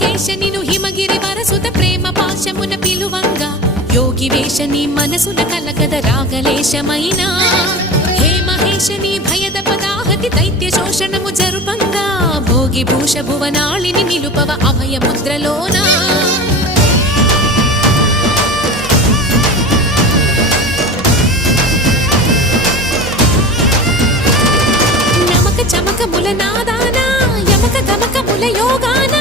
ఋషికేశ నిను హిమగిరి వరసుత ప్రేమ పాశమున పిలువంగా యోగి వేష నీ మనసున కలగద రాగలేశమైనా హే మహేశ నీ భయద పదాహతి దైత్య శోషణము జరుపంగా భోగి భూష భువనాళిని నిలుపవ అభయ ముద్రలోనా చమకముల నాదానా యమక గమకముల యోగాన